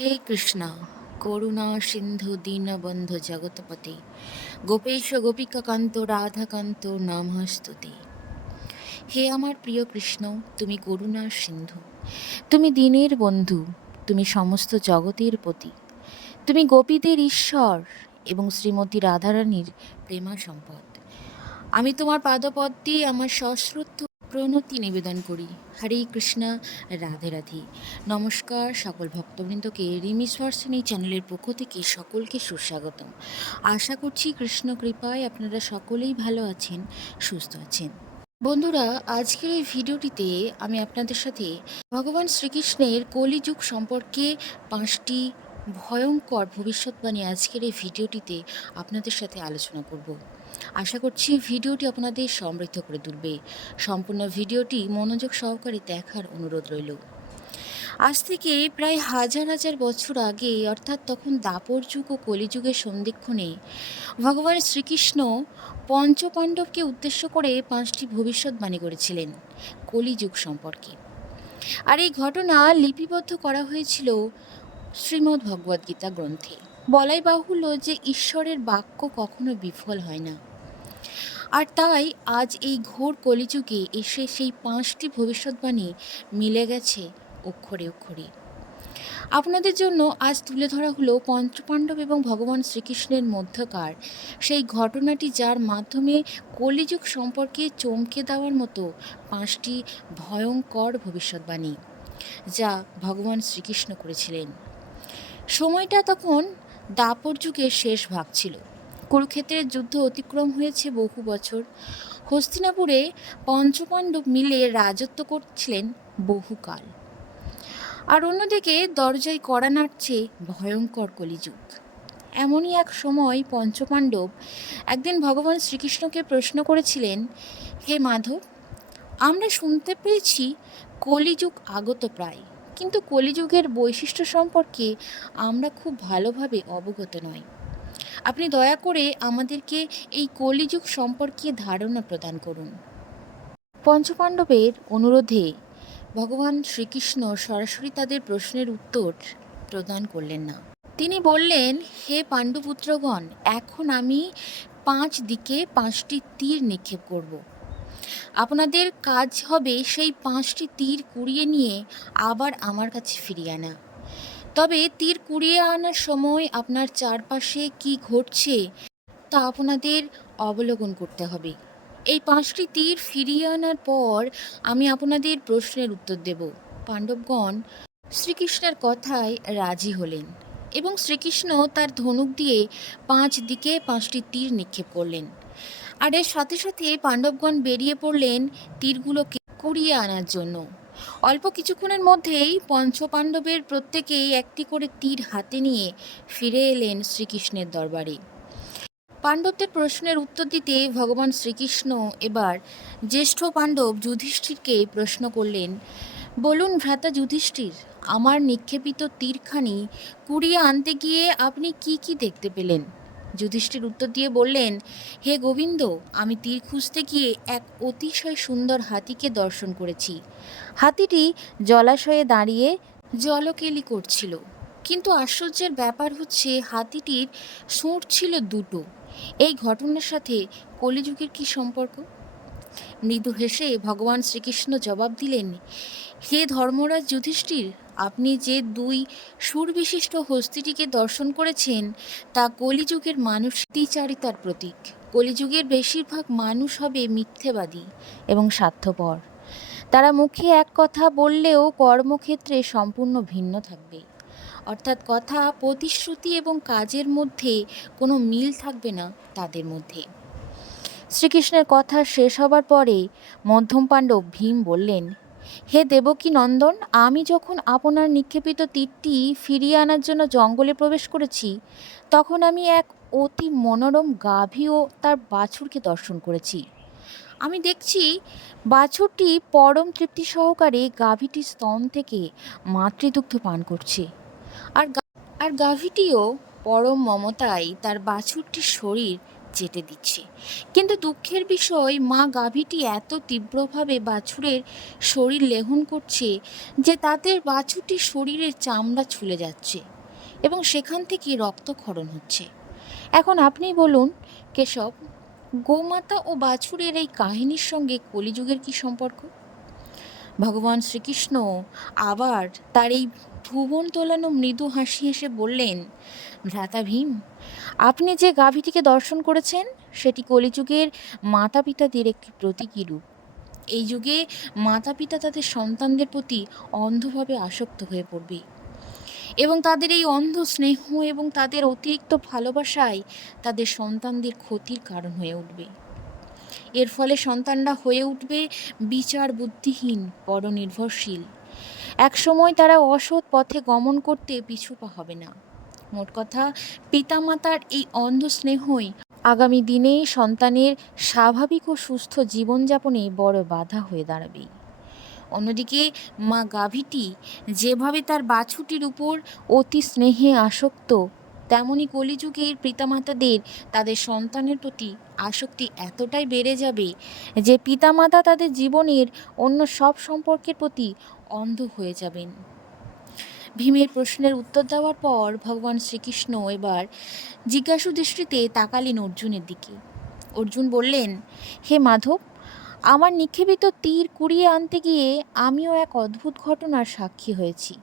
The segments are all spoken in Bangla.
হে কৃষ্ণ, করুণা সিন্ধু দীনবন্ধু জগৎপতি, গোপেশ গোপিকাকান্ত রাধাকান্ত নমস্তুতি। হে আমার প্রিয় কৃষ্ণ, তুমি করুণার সিন্ধু, তুমি দিনের বন্ধু, তুমি সমস্ত জগতের পতি, তুমি গোপীদের ঈশ্বর এবং শ্রীমতী রাধারানীর প্রেমা সম্পদ। আমি তোমার পাদপদ্মে আমার সশ্রদ্ধ প্রণতি নিবেদন করি। হরে কৃষ্ণ, রাধে রাধে। নমস্কার সকল ভক্তবৃন্দকে। রিমিস এই চ্যানেলের পক্ষ থেকে সকলকে সুস্বাগতম। আশা করছি কৃষ্ণ কৃপায় আপনারা সকলেই ভালো আছেন, সুস্থ আছেন। বন্ধুরা, আজকের এই ভিডিওটিতে আমি আপনাদের সাথে ভগবান শ্রীকৃষ্ণের কলিযুগ সম্পর্কে পাঁচটি ভয়ঙ্কর ভবিষ্যৎবাণী আজকের এই ভিডিওটিতে আপনাদের সাথে আলোচনা করব। আশা করছি ভিডিওটি আপনাদের সমৃদ্ধ করে তুলবে। সম্পূর্ণ ভিডিওটি মনোযোগ সহকারে দেখার অনুরোধ রইল। আজ থেকে প্রায় হাজার হাজার বছর আগে, অর্থাৎ তখন দাপর যুগ ও কলিযুগের সন্ধিক্ষণে, ভগবান শ্রীকৃষ্ণ পঞ্চপাণ্ডবকে উদ্দেশ্য করে পাঁচটি ভবিষ্যৎবাণী করেছিলেন কলিযুগ সম্পর্কে। আর এই ঘটনা লিপিবদ্ধ করা হয়েছিল শ্রীমদ্ ভগবদ্গীতা গ্রন্থে। বলাই বাহুল্য যে ঈশ্বরের বাক্য কখনো বিফল হয় না। আর তাই আজ এই ঘোর কলিযুগে এসে সেই পাঁচটি ভবিষ্যৎবাণী মিলে গেছে অক্ষরে অক্ষরে। আপনাদের জন্য আজ তুলে ধরা হলো পঞ্চপাণ্ডব এবং ভগবান শ্রীকৃষ্ণের মধ্যকার। সেই ঘটনাটি যার মাধ্যমে কলিযুগ সম্পর্কে চমকে দেওয়ার মতো পাঁচটি ভয়ঙ্কর ভবিষ্যৎবাণী যা ভগবান শ্রীকৃষ্ণ করেছিলেন। সময়টা তখন দাপর যুগের শেষ ভাগ ছিল। কুরুক্ষেত্রের যুদ্ধ অতিক্রম হয়েছে বহু বছর। হস্তিনাপুরে পঞ্চপাণ্ডব মিলে রাজত্ব করছিলেন বহুকাল আর অন্যদিকে দরজায় কড়া নাড়ছে ভয়ঙ্কর কলিযুগ। এমনই এক সময় পঞ্চপাণ্ডব একদিন ভগবান শ্রীকৃষ্ণকে প্রশ্ন করেছিলেন, হে মাধব, আমরা শুনতে পেয়েছি কলিযুগ আগত প্রায়। কিন্তু কলিযুগের বৈশিষ্ট্য সম্পর্কে আমরা খুব ভালোভাবে অবগত নই। আপনি দয়া করে আমাদেরকে এই কলিযুগ সম্পর্কে ধারণা প্রদান করুন। পঞ্চপাণ্ডবের অনুরোধে ভগবান শ্রীকৃষ্ণ সরাসরি তাদের প্রশ্নের উত্তর প্রদান করলেন না। তিনি বললেন, হে পাণ্ডুপুত্রগণ, এখন আমি পাঁচ দিকে পাঁচটি তীর নিক্ষেপ করব। আপনাদের কাজ হবে সেই পাঁচটি তীর কুড়িয়ে নিয়ে আবার আমার কাছে ফিরিয়ে আনা। তবে তীর কুড়িয়ে আনার সময় আপনার চারপাশে কি ঘটছে তা আপনাদের অবলোকন করতে হবে। এই পাঁচটি তীর ফিরিয়ে আনার পর আমি আপনাদের প্রশ্নের উত্তর দেব। পাণ্ডবগণ শ্রীকৃষ্ণের কথায় রাজি হলেন এবং শ্রীকৃষ্ণ তার ধনুক দিয়ে পাঁচ দিকে পাঁচটি তীর নিক্ষেপ করলেন। আর এর সাথে সাথে পাণ্ডবগণ বেরিয়ে পড়লেন তীরগুলোকে কুড়িয়ে আনার জন্য। অল্প কিছুক্ষণের মধ্যেই পঞ্চপাণ্ডবের প্রত্যেকেই একটি করে তীর হাতে নিয়ে ফিরে এলেন শ্রীকৃষ্ণের দরবারে। পাণ্ডবদের প্রশ্নের উত্তর দিতে ভগবান শ্রীকৃষ্ণ এবার জ্যেষ্ঠ পাণ্ডব যুধিষ্ঠিরকে প্রশ্ন করলেন, বলুন ভ্রাতা যুধিষ্ঠির, আমার নিক্ষেপিত তীরখানি কুড়িয়ে আনতে গিয়ে আপনি কি কি দেখতে পেলেন? যুধিষ্ঠির উত্তর দিয়ে বললেন, হে গোবিন্দ, আমি তীর খুঁজতে গিয়ে এক অতিশয় সুন্দর হাতিকে দর্শন করেছি। হাতিটি জলাশয়ে দাঁড়িয়ে জলকেলি করছিল। কিন্তু আশ্চর্যের ব্যাপার হচ্ছে, হাতিটির সুর ছিল দুটো। এই ঘটনার সাথে কলিযুগের কি সম্পর্ক? মৃদু হেসে ভগবান শ্রীকৃষ্ণ জবাব দিলেন, হে ধর্মরাজ যুধিষ্ঠির আপনি যে দুই সুরবিশিষ্ট হস্তিটিকে দর্শন করেছেন, তা কলিযুগের মানুষ চারিতার প্রতীক। কলিযুগের বেশিরভাগ মানুষ হবে মিথ্যেবাদী এবং স্বার্থপর। তারা মুখে এক কথা বললেও কর্মক্ষেত্রে সম্পূর্ণ ভিন্ন থাকবে। অর্থাৎ কথা, প্রতিশ্রুতি এবং কাজের মধ্যে কোনো মিল থাকবে না তাদের মধ্যে। শ্রীকৃষ্ণের কথা শেষ হবার পরে মধ্যম পাণ্ডব ভীম বললেন হে দেবকী নন্দন, আমি যখন আপনার নিক্ষেপিত তীরটি ফিরিয়ে আনার জন্য জঙ্গলে প্রবেশ করেছি, তখন আমি এক অতি মনোরম গাভী ও তার বাছুরকে দর্শন করেছি। আমি দেখছি বাছুরটি পরম তৃপ্তি সহকারে গাভীটির স্তন থেকে মাতৃদুগ্ধ পান করছে। আর আর গাভীটিও পরম মমতায় তার বাছুরটির শরীর চেটে দিচ্ছে। কিন্তু দুঃখের বিষয়, মা গাভীটি এত তীব্রভাবে বাছুরের শরীর লেহন করছে যে তাদের বাছুরটির শরীরের চামড়া ছুলে যাচ্ছে এবং সেখান থেকে রক্তক্ষরণ হচ্ছে। এখন আপনি বলুন, কেশব, গোমাতা ও বাছুরের এই কাহিনীর সঙ্গে কলিযুগের কি সম্পর্ক? ভগবান শ্রীকৃষ্ণ আবার তার এই ভুবন তোলানো মৃদু হাসি হেসে বললেন, ভ্রাতা ভীম, আপনি যে গাভীটিকে দর্শন করেছেন, সেটি কলিযুগের মাতা পিতাদের একটি প্রতীকী রূপ। এই যুগে মাতা পিতা তাদের সন্তানদের প্রতি অন্ধভাবে আসক্ত হয়ে পড়বে। এবং তাদের এই অন্ধ স্নেহ এবং তাদের অতিরিক্ত ভালোবাসায় তাদের সন্তানদের ক্ষতির কারণ হয়ে উঠবে। এর ফলে সন্তানরা হয়ে উঠবে বিচার বুদ্ধিহীন, পরনির্ভরশীল। একসময় তারা অসৎ পথে গমন করতে পিছুপা হবে না। মোট কথা, পিতামাতার এই অন্ধ স্নেহই আগামী দিনে সন্তানের স্বাভাবিক ও সুস্থ জীবনযাপনে বড় বাধা হয়ে দাঁড়াবে। অন্যদিকে, মা গাভীটি যেভাবে তার বাছুটির উপর অতি স্নেহে আসক্ত তেমনি কলিযুগের পিতামাতাদের তাদের সন্তানের প্রতি আসক্তি এতটাই বেড়ে যাবে যে পিতামাতা তাদের জীবনের অন্য সব সম্পর্কের প্রতি অন্ধ হয়ে যাবেন। ভীমের প্রশ্নের উত্তর দেওয়ার পর ভগবান শ্রীকৃষ্ণ এবার জিজ্ঞাসু দৃষ্টিতে তাকালেন অর্জুনের দিকে। অর্জুন বললেন, হে মাধব, আমার নিক্ষেপিত তীর কুড়িয়ে আনতে গিয়ে আমিও এক অদ্ভুত ঘটনার সাক্ষী হয়েছি।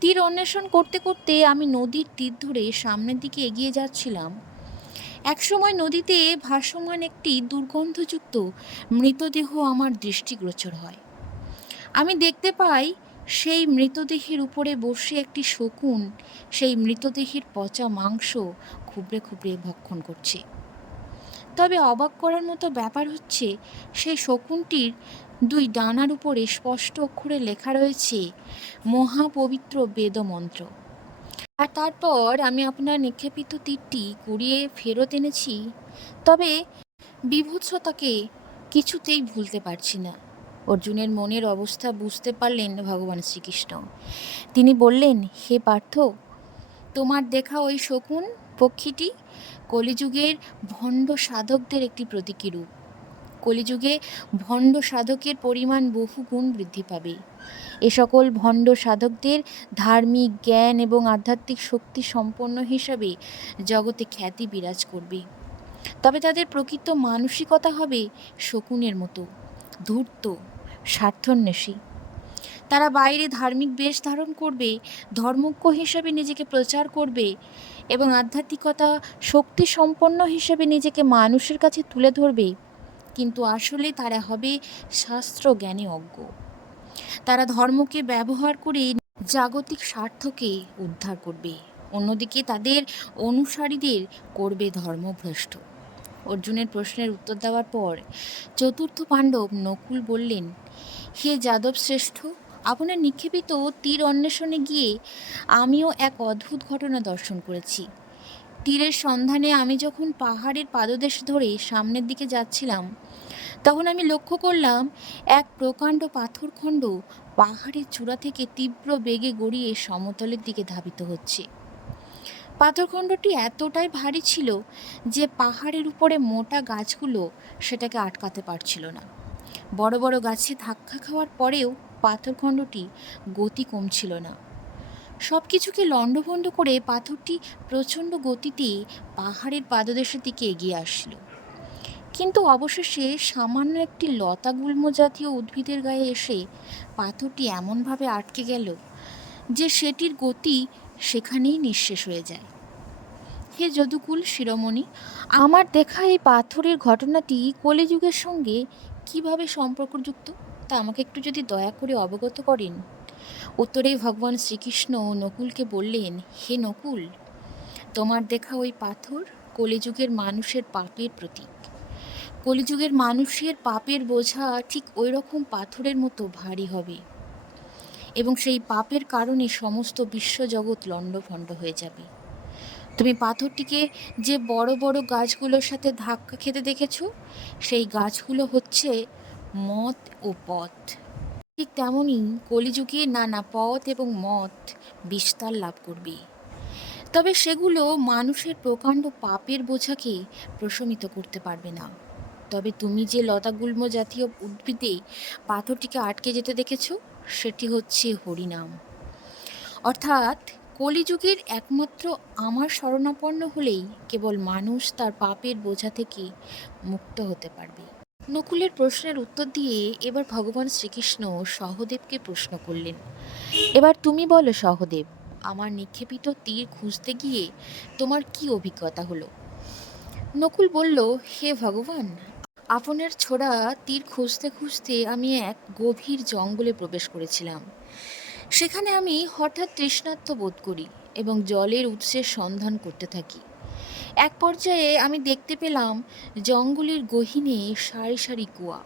তীর অন্বেষণ করতে করতে আমি নদীর তীর ধরে সামনের দিকে এগিয়ে যাচ্ছিলাম। একসময় নদীতে ভাসমান একটি দুর্গন্ধযুক্ত মৃতদেহ আমার দৃষ্টিগোচর হয়। আমি দেখতে পাই সেই মৃতদেহের উপরে বসে একটি শকুন, সেই মৃতদেহের পচা মাংস খুবড়ে খুবড়ে ভক্ষণ করছে। তবে অবাক করার মতো ব্যাপার হচ্ছে, সেই শকুনটির দুই ডানার উপরে স্পষ্ট অক্ষরে লেখা রয়েছে, মহাপবিত্র বেদমন্ত্র। আর তারপর আমি আপনার নিক্ষেপিত তীরটি কুড়িয়ে ফেরত এনেছি, তবে বিভৎসতাকে কিছুতেই ভুলতে পারছি না। অর্জুনের মনের অবস্থা বুঝতে পারলেন ভগবান শ্রীকৃষ্ণ। তিনি বললেন, হে পার্থ, তোমার দেখা ওই শকুন পক্ষীটি কলিযুগের ভণ্ড সাধকদের একটি প্রতীকী রূপ। কলিযুগে ভণ্ড সাধকের পরিমাণ বহু গুণ বৃদ্ধি পাবে। এ সকল ভণ্ড সাধকদের ধার্মিক জ্ঞান এবং আধ্যাত্মিক শক্তি সম্পন্ন হিসাবে জগতে খ্যাতি বিরাজ করবে। তবে তাদের প্রকৃত মানসিকতা হবে শকুনের মতো, ধূর্ত, স্বার্থন্বেষী। তারা বাইরে ধার্মিক বেশ ধারণ করবে, ধর্মজ্ঞ হিসাবে নিজেকে প্রচার করবে এবং আধ্যাত্মিকতা শক্তি সম্পন্ন হিসেবে নিজেকে মানুষের কাছে তুলে ধরবে। কিন্তু আসলে তারা হবে শাস্ত্র জ্ঞানে অজ্ঞ। তারা ধর্মকে ব্যবহার করে জাগতিক স্বার্থকে উদ্ধার করবে, অন্যদিকে তাদের অনুসারীদের করবে ধর্মভ্রষ্ট। অর্জুনের প্রশ্নের উত্তর দেওয়ার পর চতুর্থ পাণ্ডব নকুল বললেন, হে যাদব শ্রেষ্ঠ আপনার নিক্ষেপিত তীর অন্বেষণে গিয়ে আমিও এক অদ্ভুত ঘটনা দর্শন করেছি। তীরের সন্ধানে আমি যখন পাহাড়ের পাদদেশ ধরে সামনের দিকে যাচ্ছিলাম তখন আমি লক্ষ্য করলাম, এক প্রকাণ্ড পাথরখণ্ড পাহাড়ের চূড়া থেকে তীব্র বেগে গড়িয়ে সমতলের দিকে ধাবিত হচ্ছে। পাথরখণ্ডটি এতটাই ভারী ছিল যে পাহাড়ের উপরে মোটা গাছগুলো সেটাকে আটকাতে পারছিল না। বড় বড় গাছে ধাক্কা খাওয়ার পরেও পাথরখণ্ডটি গতি কমছিল না। সব কিছুকে লণ্ডভণ্ড করে পাথরটি প্রচণ্ড গতিতে পাহাড়ের পাদদেশের দিকে এগিয়ে আসলো কিন্তু অবশেষে সামান্য একটি লতা গুল্ম জাতীয় উদ্ভিদের গায়ে এসে পাথরটি এমনভাবে আটকে গেল যে সেটির গতি সেখানেই নিঃশেষ হয়ে যায়। হে যদুকুল শিরোমণি, আমার দেখা এই পাথরের ঘটনাটি কলিযুগের সঙ্গে কীভাবে সম্পর্কযুক্ত তা আমাকে একটু যদি দয়া করে অবগত করেন। উত্তরে ভগবান শ্রীকৃষ্ণ নকুলকে বললেন, হে নকুল, তোমার দেখা ওই পাথর কলিযুগের মানুষের পাপের প্রতীক। কলিযুগের মানুষের পাপের বোঝা ঠিক ওই রকম পাথরের মতো ভারী হবে। এবং সেই পাপের কারণে সমস্ত বিশ্বজগৎ লণ্ডভণ্ড হয়ে যাবে। তুমি পাথরটিকে যে বড় বড় গাছগুলোর সাথে ধাক্কা খেতে দেখেছ, সেই গাছগুলো হচ্ছে মত ও পথ। ঠিক তেমনই কলিযুগে নানা পথ এবং মত বিস্তার লাভ করবে। তবে সেগুলো মানুষের প্রকাণ্ড পাপের বোঝাকে প্রশমিত করতে পারবে না। তবে তুমি যে লতাগুল্ম জাতীয় উদ্ভিদে পাথরটিকে আটকে যেতে দেখেছ, সেটি হচ্ছে হরিনাম। অর্থাৎ কলিযুগের একমাত্র আমার শরণাপন্ন হলেই কেবল মানুষ তার পাপের বোঝা থেকে মুক্ত হতে পারবে। নকুলের প্রশ্নের উত্তর দিয়ে এবার ভগবান শ্রীকৃষ্ণ সহদেবকে প্রশ্ন করলেন, এবার তুমি বলো সহদেব, আমার নিক্ষেপিত তীর খুঁজতে গিয়ে তোমার কি অভিজ্ঞতা হলো? নকুল বলল, হে ভগবান আপনার ছোড়া তীর খুঁজতে খুঁজতে আমি এক গভীর জঙ্গলে প্রবেশ করেছিলাম। সেখানে আমি হঠাৎ তৃষ্ণার্ত বোধ করি এবং জলের উৎসের সন্ধান করতে থাকি। এক পর্যায়ে আমি দেখতে পেলাম জঙ্গলের গহীনে সারি সারি কুয়া।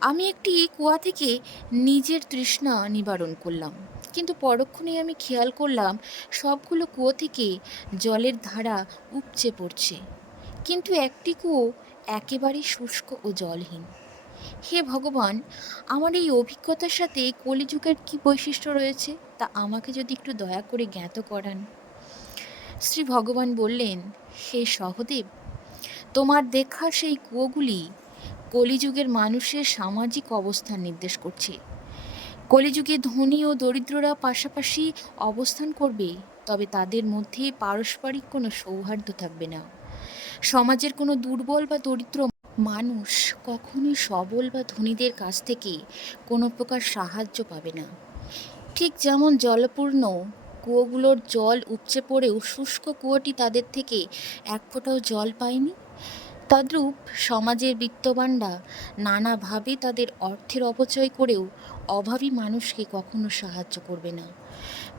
আমি একটি কুয়া থেকে নিজের তৃষ্ণা নিবারণ করলাম, কিন্তু পরক্ষণে আমি খেয়াল করলাম সবগুলো কুয়ো থেকে জলের ধারা উপচে পড়ছে। কিন্তু একটি কুয়ো একেবারেই শুষ্ক ও জলহীন। হে ভগবান, আমার এই অভিজ্ঞতার সাথে কলিযুগের কি বৈশিষ্ট্য রয়েছে, তা আমাকে যদি একটু দয়া করে জ্ঞাত করান। শ্রী ভগবান বললেন, হে সহদেব, তোমার দেখা সেই কুয়োগুলি কলিযুগের মানুষের সামাজিক অবস্থান নির্দেশ করছে। কলিযুগে ধনী ও দরিদ্ররা পাশাপাশি অবস্থান করবে, তবে তাদের মধ্যে পারস্পরিক কোনো সৌহার্দ্য থাকবে না। সমাজের কোনো দুর্বল বা দরিদ্র মানুষ কখনোই সবল বা ধনীদের কাছ থেকে কোনো প্রকার সাহায্য পাবে না। ঠিক যেমন জলপূর্ণ কুয়োগুলোর জল উপচে পড়েও শুষ্ক কুয়োটি তাদের থেকে এক ফোঁটাও জল পায়নি। তদ্রূপ সমাজের বিত্তবানরা নানাভাবে তাদের অর্থের অপচয় করেও অভাবী মানুষকে কখনো সাহায্য করবে না,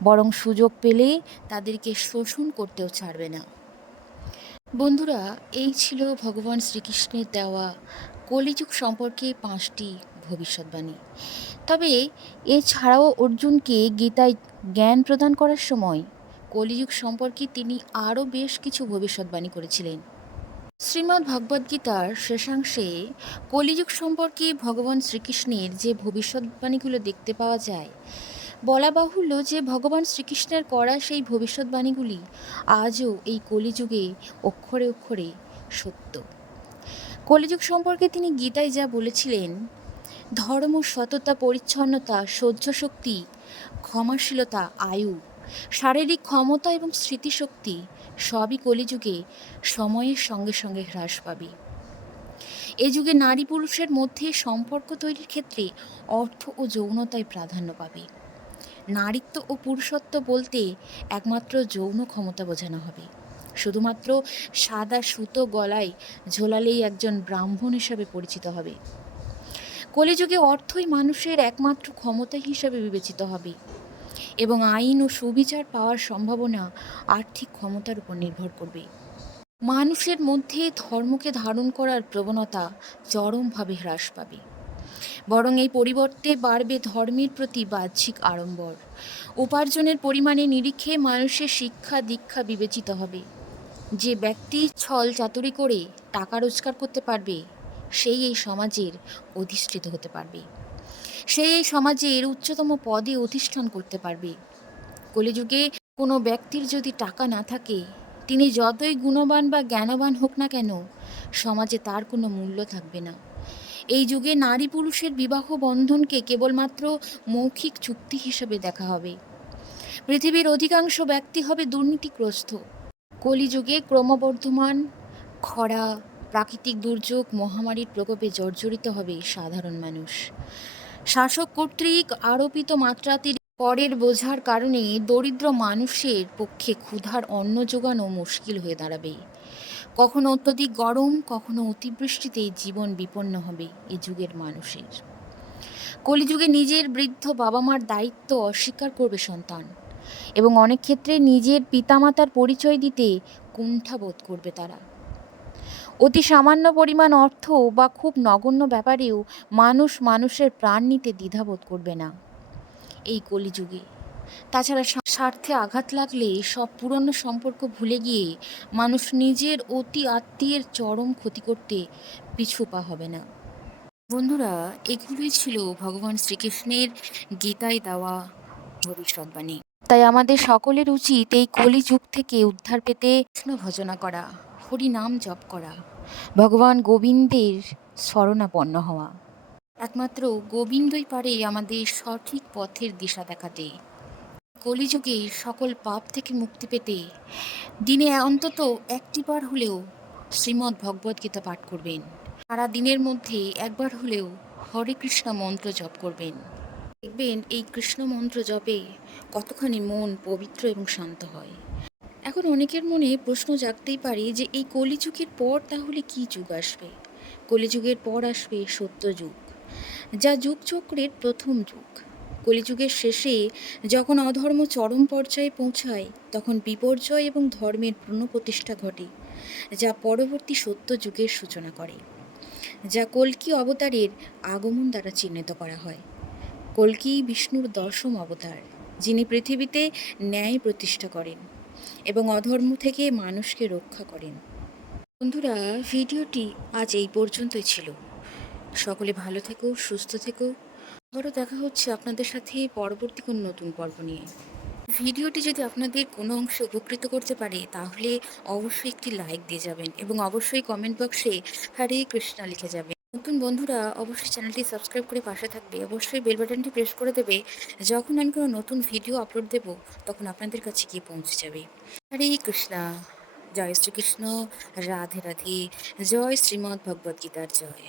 বরং সুযোগ পেলে তাদেরকে শোষণ করতেও ছাড়বে না। বন্ধুরা, এই ছিল ভগবান শ্রীকৃষ্ণের দেওয়া কলিযুগ সম্পর্কে পাঁচটি ভবিষ্যৎবাণী। তবে এছাড়াও অর্জুনকে গীতায় জ্ঞান প্রদান করার সময় কলিযুগ সম্পর্কে তিনি আরও বেশ কিছু ভবিষ্যৎবাণী করেছিলেন। শ্রীমদ্ ভগবদ্গীতার শেষাংশে কলিযুগ সম্পর্কে ভগবান শ্রীকৃষ্ণের যে ভবিষ্যৎবাণীগুলো দেখতে পাওয়া যায় বলা বাহুল্য যে ভগবান শ্রীকৃষ্ণের করা সেই ভবিষ্যৎবাণীগুলি আজও এই কলিযুগে অক্ষরে অক্ষরে সত্য। কলিযুগ সম্পর্কে তিনি গীতায় যা বলেছিলেন, ধর্ম, সততা, পরিচ্ছন্নতা সহ্য শক্তি ক্ষমাশীলতা, আয়ু, শারীরিক ক্ষমতা এবং স্মৃতিশক্তি সবই কলিযুগে সময়ের সঙ্গে সঙ্গে হ্রাস পাবে। এ যুগে নারী পুরুষের মধ্যে সম্পর্ক তৈরির ক্ষেত্রে অর্থ ও যৌনতায় প্রাধান্য পাবে। নারীত্ব ও পুরুষত্ব বলতে একমাত্র যৌন ক্ষমতা বোঝানো হবে। শুধুমাত্র সাদা সুতো গলায় ঝোলালেই একজন ব্রাহ্মণ হিসাবে পরিচিত হবে। কলিযুগে অর্থই মানুষের একমাত্র ক্ষমতা হিসাবে বিবেচিত হবে এবং আইন ও সুবিচার পাওয়ার সম্ভাবনা আর্থিক ক্ষমতার উপর নির্ভর করবে। মানুষের মধ্যে ধর্মকে ধারণ করার প্রবণতা চরমভাবে হ্রাস পাবে। বরং এই পরিবর্তে বাড়বে ধর্মের প্রতি বাহ্যিক আড়ম্বর। উপার্জনের পরিমাণে নিরিখে মানুষের শিক্ষা দীক্ষা বিবেচিত হবে। যে ব্যক্তি ছল চাতুরি করে টাকা রোজগার করতে পারবে, সেই এই সমাজের অধিষ্ঠিত হতে পারবে। সেই এই সমাজের উচ্চতম পদে অধিষ্ঠান করতে পারবে। কলিযুগে কোনো ব্যক্তির যদি টাকা না থাকে, তিনি যতই গুণবান বা জ্ঞানবান হোক না কেন, সমাজে তার কোনো মূল্য থাকবে না। এই যুগে নারী পুরুষের বিবাহ বন্ধনকে কেবলমাত্র মৌখিক চুক্তি হিসেবে দেখা হবে। পৃথিবীর অধিকাংশ ব্যক্তি হবে দুর্নীতিগ্রস্ত। কলিযুগে ক্রমবর্ধমান খরা, প্রাকৃতিক দুর্যোগ, মহামারীর প্রকোপে জর্জরিত হবে সাধারণ মানুষ। শাসক কর্তৃক আরোপিত মাত্রাতির করের বোঝার কারণে দরিদ্র মানুষের পক্ষে ক্ষুধার অন্ন জোগানো মুশকিল হয়ে দাঁড়াবে। কখনো অত্যধিক গরম, কখনো অতিবৃষ্টিতে জীবন বিপন্ন হবে এ যুগের মানুষের। কলিযুগে নিজের বৃদ্ধ বাবা মার দায়িত্ব অস্বীকার করবে সন্তান এবং অনেক ক্ষেত্রে নিজের পিতামাতার পরিচয় দিতে কুণ্ঠাবোধ করবে তারা। অতি সামান্য পরিমাণ অর্থ বা খুব নগণ্য ব্যাপারেও মানুষ মানুষের প্রাণ নিতে দ্বিধাবোধ করবে না। এই কলিযুগে। তাছাড়া স্বার্থে আঘাত লাগলে সব পুরনো সম্পর্ক ভুলে গিয়ে মানুষ নিজের অতি আত্মীয়ের চরম ক্ষতি করতে পিছু পা হবে না। বন্ধুরা, এগুলোই ছিল ভগবান শ্রীকৃষ্ণের গীতায় দেওয়া ভবিষ্যৎবাণী। তাই আমাদের সকলের উচিত এই কলিযুগ থেকে উদ্ধার পেতে কৃষ্ণ ভজনা করা হরি নাম জপ করা, ভগবান গোবিন্দের স্মরণাপন্ন হওয়া। একমাত্র গোবিন্দই পারে আমাদের সঠিক পথের দিশা দেখাতে। কলিযুগে সকল পাপ থেকে মুক্তি পেতে দিনে অন্তত একটিবার হলেও শ্রীমদ্ ভগবদ্গীতা পাঠ করবেন। সারা দিনের মধ্যে একবার হলেও হরে কৃষ্ণ মন্ত্র জপ করবেন। দেখবেন এই কৃষ্ণ মন্ত্র জপে কতখানি মন পবিত্র এবং শান্ত হয়। এখন অনেকের মনে প্রশ্ন জাগতেই পারে যে এই কলিযুগের পর তাহলে কি যুগ আসবে? কলিযুগের পর আসবে সত্য যুগ, যা যুগ চক্রের প্রথম যুগ। কলিযুগের শেষে যখন অধর্ম চরম পর্যায়ে পৌঁছায়, তখন বিপর্যয় এবং ধর্মের পুনঃপ্রতিষ্ঠা ঘটে, যা পরবর্তী সত্য যুগের সূচনা করে, যা কল্কি অবতারের আগমন দ্বারা চিহ্নিত করা হয়। কল্কি বিষ্ণুর দশম অবতার, যিনি পৃথিবীতে ন্যায় প্রতিষ্ঠা করেন এবং অধর্ম থেকে মানুষকে রক্ষা করেন। বন্ধুরা, ভিডিওটি আজ এই পর্যন্তই ছিল। সকলে ভালো থেকো, সুস্থ থেকো। আবারও দেখা হচ্ছে আপনাদের সাথে পরবর্তী কোনো নতুন পর্ব নিয়ে। ভিডিওটি যদি আপনাদের কোনো অংশে উপকৃত করতে পারে, তাহলে অবশ্যই একটি লাইক দিয়ে যাবেন এবং অবশ্যই কমেন্ট বক্সে হরে কৃষ্ণা লিখে যাবেন। নতুন বন্ধুরা অবশ্যই চ্যানেলটি সাবস্ক্রাইব করে পাশে থাকবে। অবশ্যই বেল বাটনটি প্রেস করে দেবে। যখন আমি কোনো নতুন ভিডিও আপলোড দেব, তখন আপনাদের কাছে গিয়ে পৌঁছে যাবে। হরে কৃষ্ণা, জয় শ্রীকৃষ্ণ, রাধে রাধে, জয় শ্রীমদ্ ভগবদ্গীতার জয়।